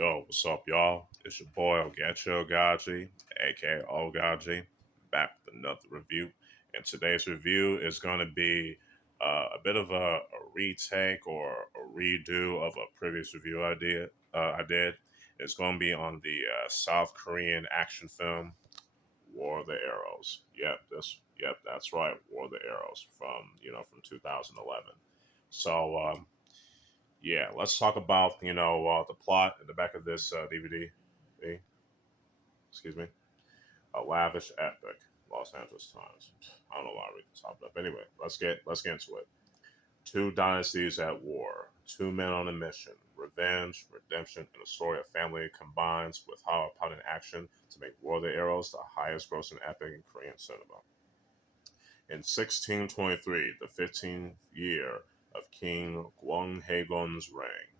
Yo, what's up, y'all? It's your boy Oaghaji, aka Oaghaji, back with another review. And today's review is going to be a bit of a retake or a redo of a previous review I did. It's going to be on the South Korean action film War of the Arrows. Yep, that's right, War of the Arrows from 2011. So yeah, let's talk about the plot in the back of this DVD. Eh, Excuse me, a lavish epic, Los Angeles Times. I don't know why I read this top up. Anyway, let's get into it. Two dynasties at war, two men on a mission, revenge, redemption, and a story of family combines with high-powered action to make War of the Arrows the highest-grossing epic in Korean cinema. In 1623, the 15th year of King Gwanghaegon's reign,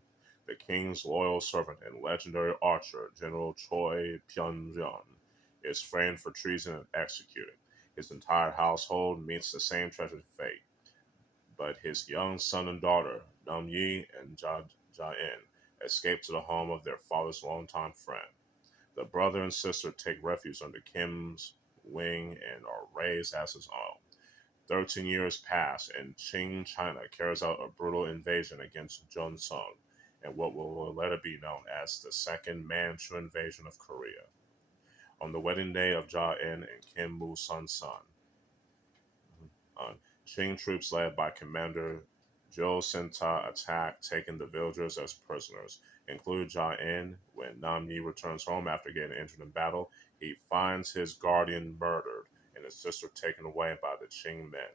the king's loyal servant and legendary archer, General Choi Pyongyang, is framed for treason and executed. His entire household meets the same tragic fate, but his young son and daughter, Nam Yi and Ja In, escape to the home of their father's longtime friend. The brother and sister take refuge under Kim's wing and are raised as his own. 13 years pass, and Qing China carries out a brutal invasion against Joseon and what will later be known as the Second Manchu Invasion of Korea. On the wedding day of Ja-in and Kim Mu-sun's son, Qing troops led by Commander Jo Sinta attack, taking the villagers as prisoners, including Ja-in. When Nam Yi returns home after getting injured in battle, he finds his guardian murdered and his sister taken away by the Qing men.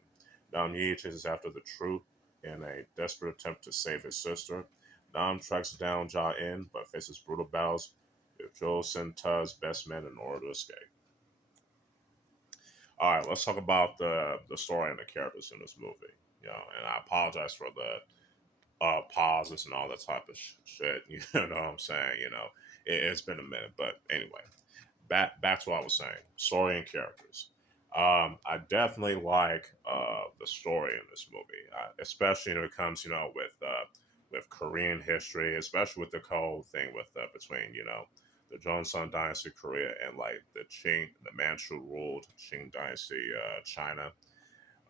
Nam Yi chases after the troop in a desperate attempt to save his sister. Nam tracks down Ja-in, but faces brutal battles with Jo Sinta's best men in order to escape. All right, let's talk about the story and the characters in this movie. And I apologize for the pauses and all that type of shit. You know what I'm saying? It's been a minute, but anyway, back to what I was saying. Story and characters. I definitely like the story in this movie, especially when it comes, with Korean history, especially with the whole thing with between the Joseon dynasty Korea and like the Manchu ruled Qing dynasty China.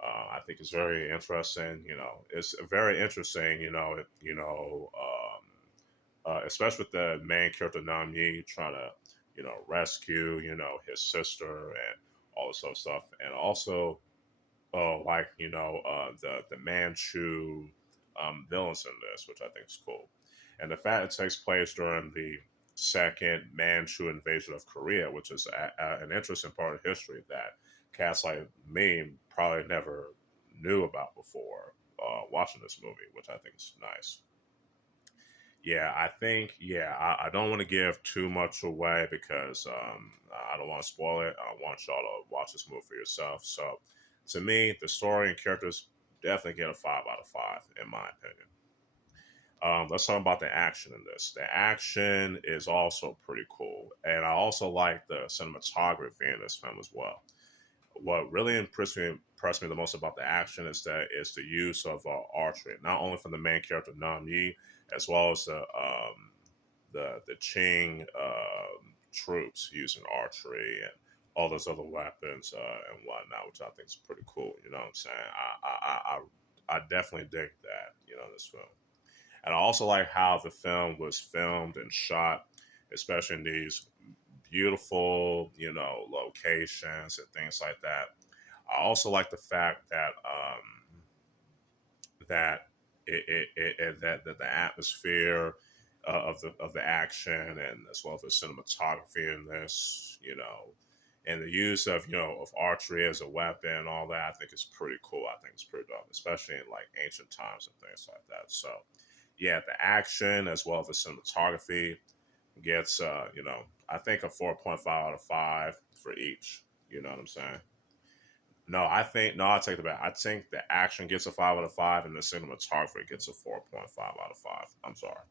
I think it's very interesting. It's very interesting. Especially with the main character Nam Yi trying to, rescue, his sister and all this other stuff, and also, the Manchu villains in this, which I think is cool, and the fact it takes place during the second Manchu invasion of Korea, which is an interesting part of history that cats like me probably never knew about before watching this movie, which I think is nice. Yeah, I think, I don't want to give too much away because I don't want to spoil it. I want y'all to watch this movie for yourself. So, to me, the story and characters definitely get a 5 out of 5, in my opinion. Let's talk about the action in this. The action is also pretty cool, and I also like the cinematography in this film as well. What really impressed me the most about the action is the use of archery, not only from the main character Nam Yi, as well as the Qing troops using archery and all those other weapons and whatnot, which I think is pretty cool. You know what I'm saying? I definitely dig that. This film, and I also like how the film was filmed and shot, especially in these beautiful, locations and things like that. I also like the fact that that the atmosphere of the action and as well as the cinematography in this, and the use of of archery as a weapon and all that, I think is pretty cool. I think it's pretty dope, especially in like ancient times and things like that. So yeah, the action as well as the cinematography gets I think a 4.5 out of 5 for each. You know what I'm saying? No, I take it back. I think the action gets a 5 out of 5 and the cinematography gets a 4.5 out of 5. I'm sorry.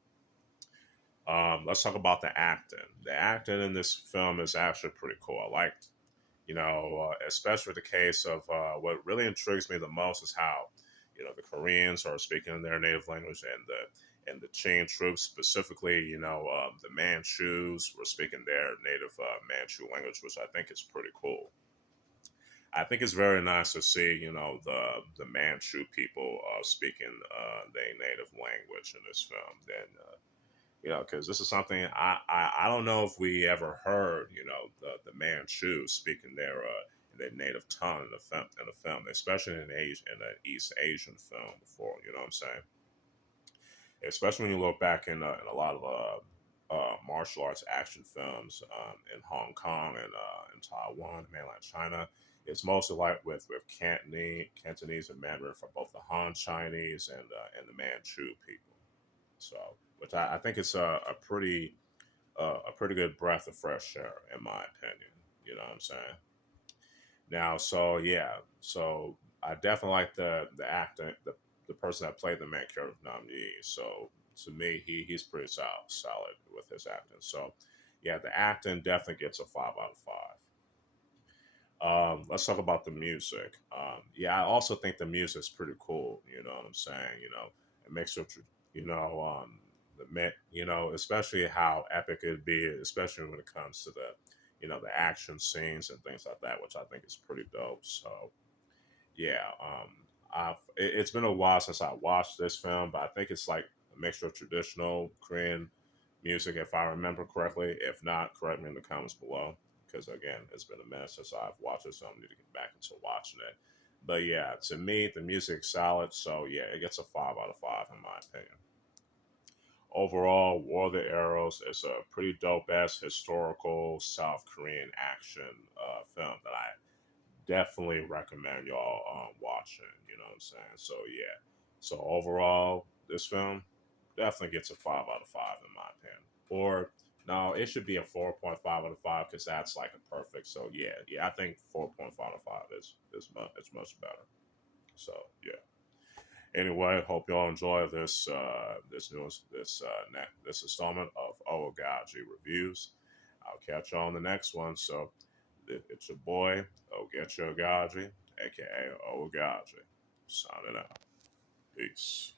Let's talk about the acting. The acting in this film is actually pretty cool. I like, especially the case of what really intrigues me the most is how, the Koreans are speaking in their native language, and and the Qing troops, specifically, the Manchus were speaking their native Manchu language, which I think is pretty cool. I think it's very nice to see, the Manchu people speaking their native language in this film. Then, because this is something I don't know if we ever heard, the Manchu speaking their native tongue in the film, especially in an East Asian film before. You know what I'm saying? Especially when you look back in a lot of martial arts action films in Hong Kong and in Taiwan, mainland China. It's mostly like with Cantonese and Mandarin for both the Han Chinese and the Manchu people. So, which I think it's a pretty good breath of fresh air in my opinion. You know what I'm saying? Now, so yeah, so I definitely like the actor, the person that played the main character of Nam Yi. So to me, he's pretty solid with his acting. So yeah, the acting definitely gets a 5 out of 5. Let's talk about the music. Yeah, I also think the music's pretty cool. You know what I'm saying? It makes it, especially how epic it'd be, especially when it comes to the action scenes and things like that, which I think is pretty dope. So yeah, it's been a while since I watched this film, but I think it's like a mixture of traditional Korean music, if I remember correctly. If not, correct me in the comments below, because again, it's been a minute since I've watched it, so I need to get back into watching it. But yeah, to me, the music's solid, so yeah, it gets a 5 out of 5 in my opinion. Overall, War of the Arrows is a pretty dope ass historical South Korean action film that I definitely recommend y'all watching. You know what I'm saying? So yeah. So overall, this film definitely gets a 5 out of 5 in my opinion. Or no, it should be a 4.5 out of 5 because that's like a perfect. So yeah, I think 4.5 out of 5 is much better. So yeah. Anyway, hope y'all enjoy this installment of Oaghaji Reviews. I'll catch y'all on the next one. So it's your boy Oaghaji, aka Oaghaji, signing out. Peace.